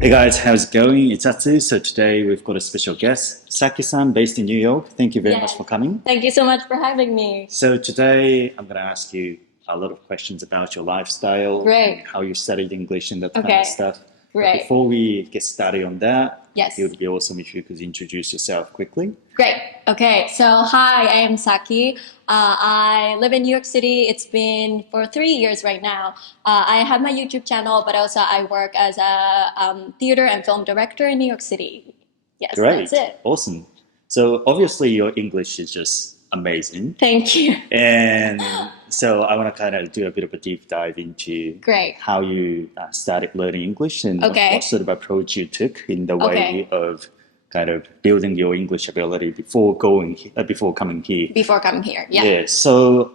Hey guys, how's it going? It's Atsu. So today we've got a special guest, Saki-san, based in New York. Thank you very much for coming. Thank you so much for having me. So today I'm going to ask you a lot of questions about your lifestyle, Great. how you studied English and that kind of stuff. Great. But before we get started on that, Yes. it would be awesome if you could introduce yourself quickly. Great. Okay, so hi, I am Saki. I live in New York City. It's been for 3 years right now. I have my YouTube channel, but also I work as a theater and film director in New York City. Yes, Great. that's it. Awesome. So obviously your English is just amazing. Thank you. And so I want to kind of do a bit of a deep dive into Great. how you started learning English and what sort of approach you took in the way of kind of building your English ability before coming here. Before coming here, yeah. Yeah. So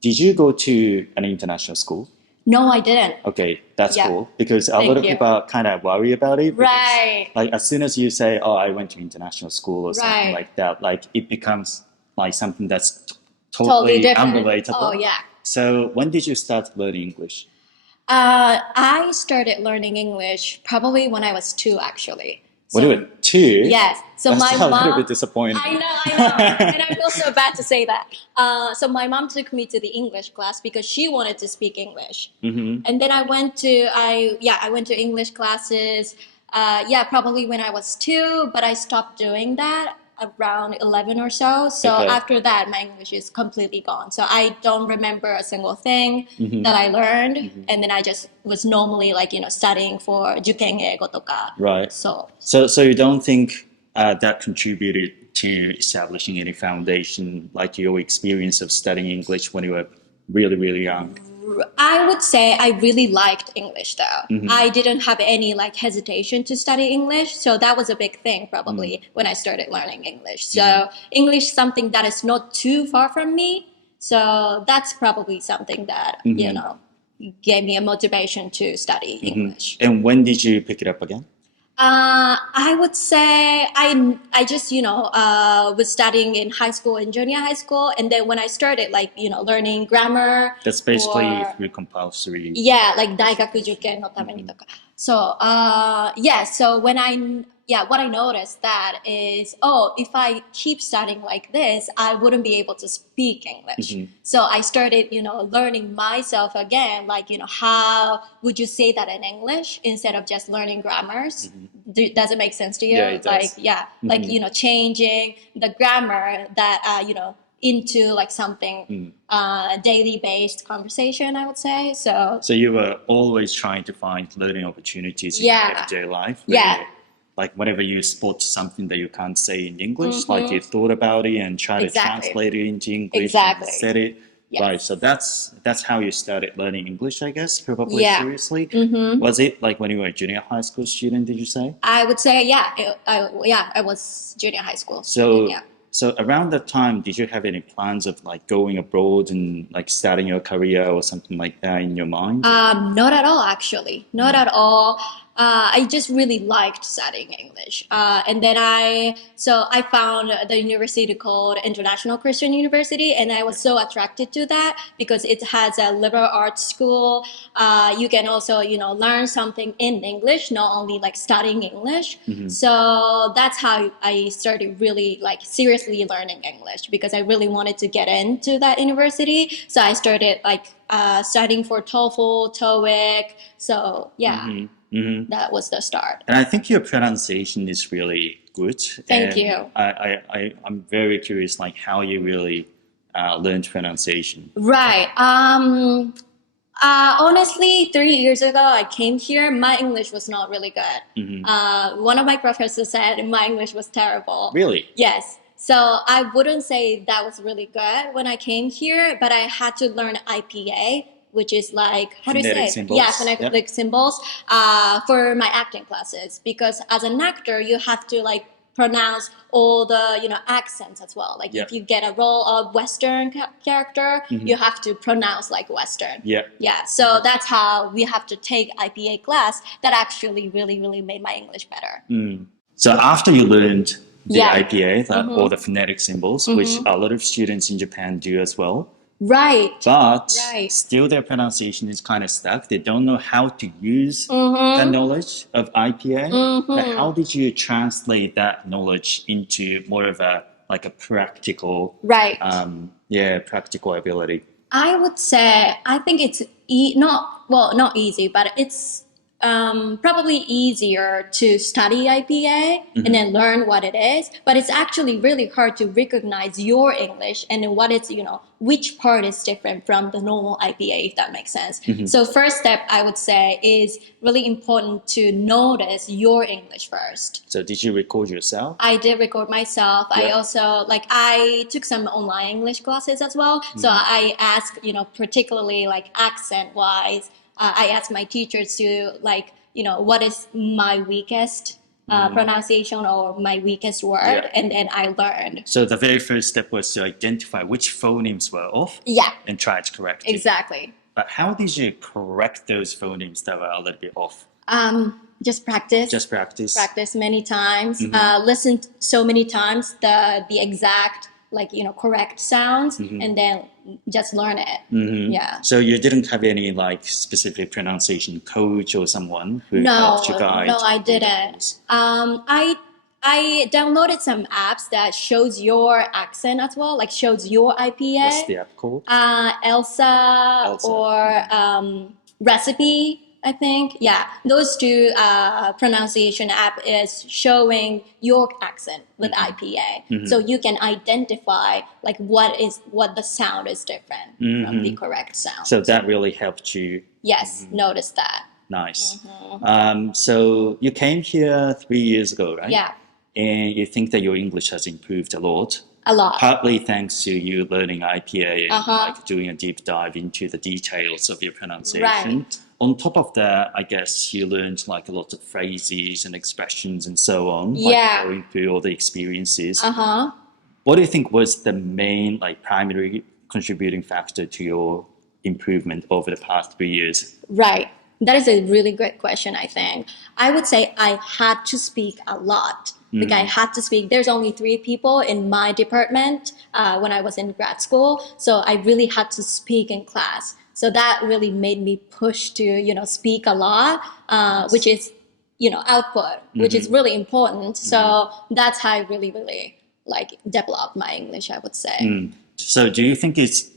did you go to an international school? No, I didn't. Okay, that's cool. Because a lot of people kind of worry about it. Because, Right. like as soon as you say, oh, I went to international school or something like that, like it becomes like something that's totally different. unrelatable. Oh, yeah. So when did you start learning English? I started learning English probably when I was 2, actually. When you were 2? Yes. So That's my a mom. little bit disappointing. I know. And I feel so bad to say that. So my mom took me to the English class because she wanted to speak English. Mm-hmm. And then I went to English classes. Probably when I was 2, but I stopped doing that around 11 or so. So after that, my English is completely gone. So I don't remember a single thing that I learned. And then I just was normally studying for 受験英語とか. Right. So you don't think that contributed to establishing any foundation, like your experience of studying English when you were really, really young? I would say I really liked English though. I didn't have any hesitation to study English. So that was a big thing probably when I started learning English. So English is something that is not too far from me. So that's probably something that, gave me a motivation to study English. And when did you pick it up again? I would say I just, was studying in high school and junior high school. And then when I started learning grammar. That's basically through compulsory. Yeah, like 大学受験のためにとか. So, so what I noticed that is, if I keep studying like this, I wouldn't be able to speak English. So I started, learning myself again, how would you say that in English instead of just learning grammars? Does it make sense to you? Yeah, it does. Changing the grammar that, into something daily based conversation, I would say. So you were always trying to find learning opportunities in your everyday life. Like whenever you spot something that you can't say in English, like you thought about it and tried to translate it into English and said it. Yes. Right, so that's how you started learning English, I guess, probably seriously. Was it like when you were a junior high school student, did you say? I would say, I was junior high school. So around that time, did you have any plans of going abroad and starting your career or something like that in your mind? Not at all, actually. Not at all. I just really liked studying English. And then I found the university called International Christian University, and I was so attracted to that because it has a liberal arts school. You can also, learn something in English, not only studying English. So that's how I started really seriously learning English because I really wanted to get into that university. So I started studying for TOEFL, TOEIC. So that was the start. And I think your pronunciation is really good. Thank you. I'm very curious, how you really learned pronunciation. Right. Honestly, 3 years ago, I came here. My English was not really good. One of my professors said my English was terrible. Really? Yes. So I wouldn't say that was really good when I came here, but I had to learn IPA, which is how do you say? Symbols. Yeah, phonetic symbols for my acting classes. Because as an actor, you have to pronounce all the accents as well. If you get a role of Western character, you have to pronounce Western. Yeah. So that's how we have to take IPA class. That actually really, really made my English better. So after you learned the IPA, or the phonetic symbols, which a lot of students in Japan do as well, Right. But Right. still their pronunciation is kind of stuck. They don't know how to use Mm-hmm. the knowledge of IPA. Mm-hmm. But how did you translate that knowledge into more of a like a practical, Right. Practical ability? I would say I think it's not easy, but it's probably easier to study IPA and then learn what it is. But it's actually really hard to recognize your English and then what it's, which part is different from the normal IPA, if that makes sense. So first step, I would say, is really important to notice your English first. So did you record yourself? I did record myself. Yeah. I also, I took some online English classes as well. So I asked, particularly accent-wise, I asked my teachers to what is my weakest pronunciation or my weakest word, and then I learned. So the very first step was to identify which phonemes were off and try to correct it. Exactly. But how did you correct those phonemes that were a little bit off? Just practice. Just practice. Practice many times. Listen so many times the exact correct sounds, and then just learn it. Yeah. So you didn't have any specific pronunciation coach or someone who helped you guide? No, I didn't. I downloaded some apps that shows your accent as well, shows your IPA. What's the app called? Elsa. Or Recipe, I think. Yeah, those two pronunciation app is showing your accent with IPA, so you can identify what the sound is different from the correct sound. So that really helped you. Yes, notice that. Nice. So you came here 3 years ago, right? Yeah, And you think that your English has improved a lot. a lot. Partly thanks to you learning IPA and doing a deep dive into the details of your pronunciation. Right. On top of that, I guess you learned a lot of phrases and expressions and so on. Yeah. Going through all the experiences. Uh-huh. What do you think was the main primary contributing factor to your improvement over the past 3 years? Right. That is a really great question, I think. I would say I had to speak a lot. I had to speak. There's only 3 people in my department when I was in grad school. So I really had to speak in class. So that really made me push to, speak a lot, which is, output, which is really important. So that's how I really, really developed my English, I would say. So do you think it's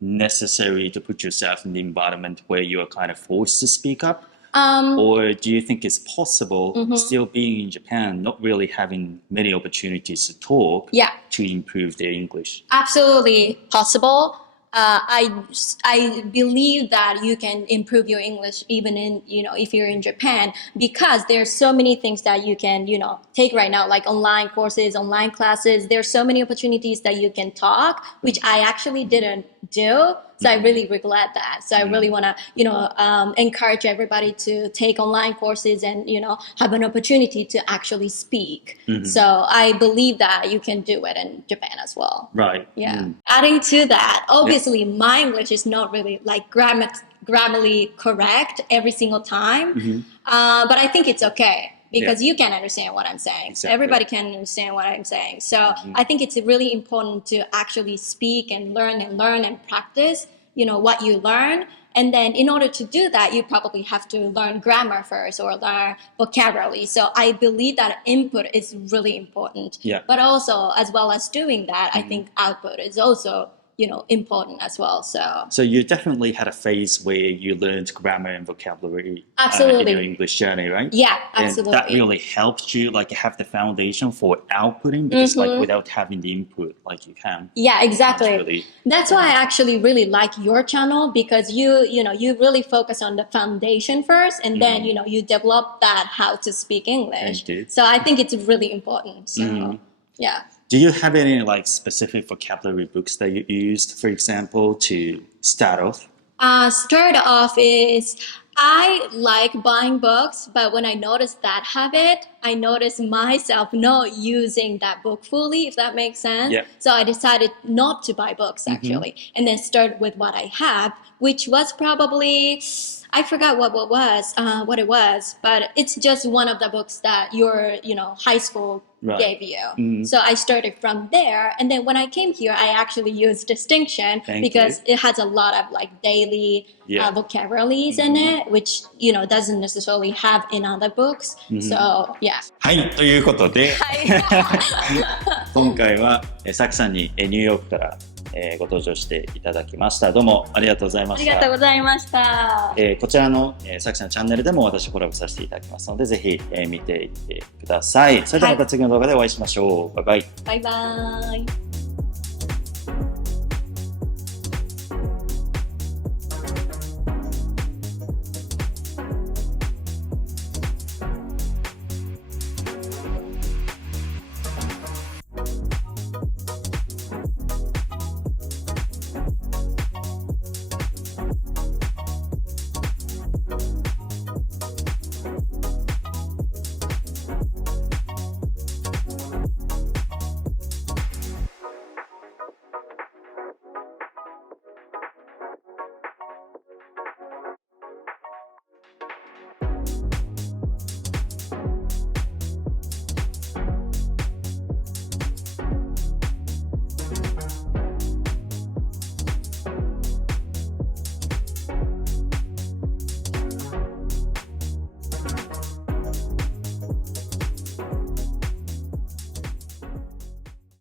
necessary to put yourself in the environment where you are kind of forced to speak up? Or do you think it's possible, still being in Japan, not really having many opportunities to talk, to improve their English? Absolutely possible. I believe that you can improve your English even in, if you're in Japan, because there's so many things that you can, take right now, like online courses, online classes. There's so many opportunities that you can talk, which I actually didn't do. So I really regret that. So I really want to, encourage everybody to take online courses and, have an opportunity to actually speak. So I believe that you can do it in Japan as well. Right. Yeah. Adding to that, obviously my English is not really grammatically correct every single time. But I think it's okay. Because you can understand what I'm saying. Exactly. Everybody can understand what I'm saying. So I think it's really important to actually speak and learn and practice, what you learn. And then in order to do that, you probably have to learn grammar first or learn vocabulary. So I believe that input is really important. Yeah. But also, as well as doing that, I think output is also important as well. So you definitely had a phase where you learned grammar and vocabulary absolutely in your English journey, right? Yeah, absolutely. And that really helped you have the foundation for outputting, because without having the input, you can. Yeah, exactly. That's why I actually really like your channel, because you really focus on the foundation first, and then you develop that how to speak English. So I think it's really important. So yeah. Do you have any specific vocabulary books that you used, for example, to start off? Start off is I like buying books, but when I noticed that habit, I noticed myself not using that book fully, if that makes sense. Yeah. So I decided not to buy books actually, and then start with what I have, which was probably, I forgot what it was, but it's just one of the books that your, high school gave you. So I started from there, and then when I came here, I actually used Distinction because it has a lot of like daily vocabularies in it, which doesn't necessarily have in other books. So yeah. はい、ということで、今回はさきさんにニューヨークからご登場していただきました。どうもありがとうございました。ありがとうございました。こちらのさきさんのチャンネルでも私コラボさせていただきますので、ぜひ見ていってください。それではまた次の動画でお会いしましょう。バイバイ。バイバイ。